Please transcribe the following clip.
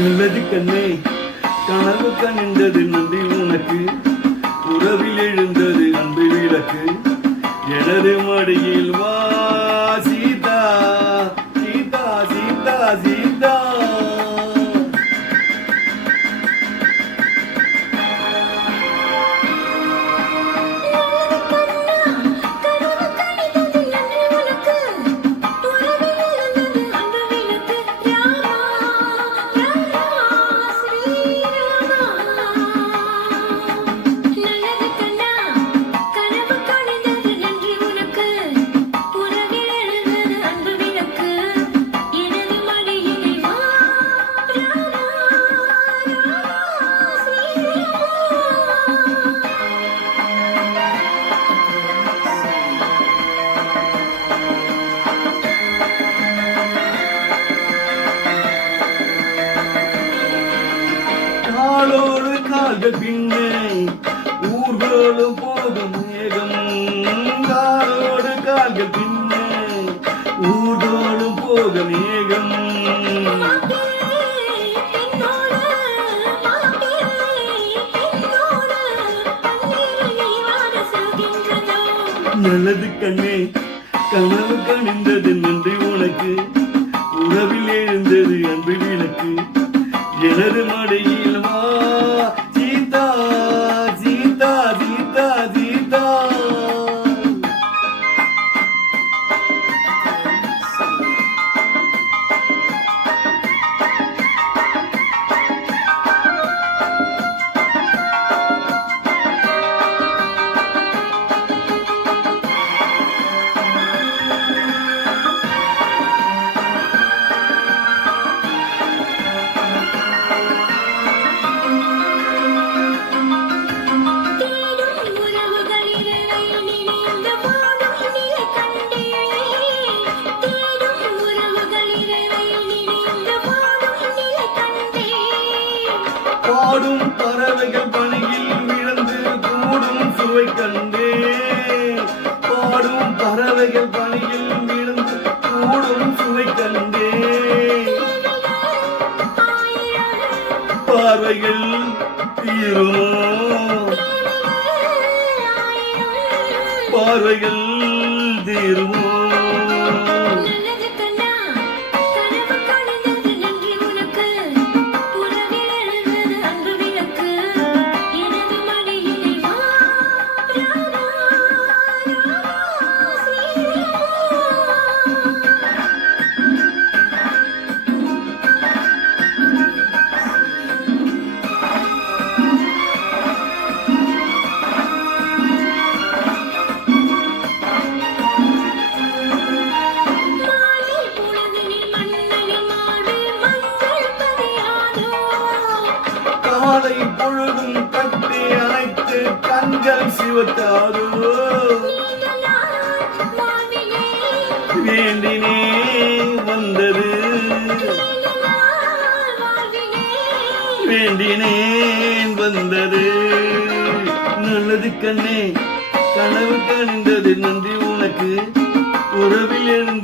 நல்லது கண்ணே கனவு கனிந்தது நன்றி உனக்கு உறவில் எழுந்தது அன்பு விளக்கு எனது மடியில் வா சீதா சீதா சீதா சீதா காலோடு கால்கள் பின்னே ஊர்களும் போகும் மேகம் காலோடு கால்கள் பின்னே ஊர்களும் போக மேகம் நல்லது கண்ணே கனவு கனிந்தது நன்றி உனக்கு உறவில் எழுந்தது அன்பு விளக்கு எனது மடியில் வா சீதா சீதா சீதா சீதா பாடும் பறவைகள் பணியில் விழுந்து கூடும் சுவை கண்டே பாடும் பறவைகள் பணியில் விழுந்து கூடும் சுவை கண்டே பார்வைகள் தீருமோ பார்வைகள் தீருமோ காலை பொழுதும் கட்டி அணைத்து கண்கள் சிவத்தாரோ வேண்டினே வந்தது வேண்டினேன் வந்தது நல்லது கண்ணே கனவு கனிந்தது நன்றி உனக்கு உறவில் எழுந்த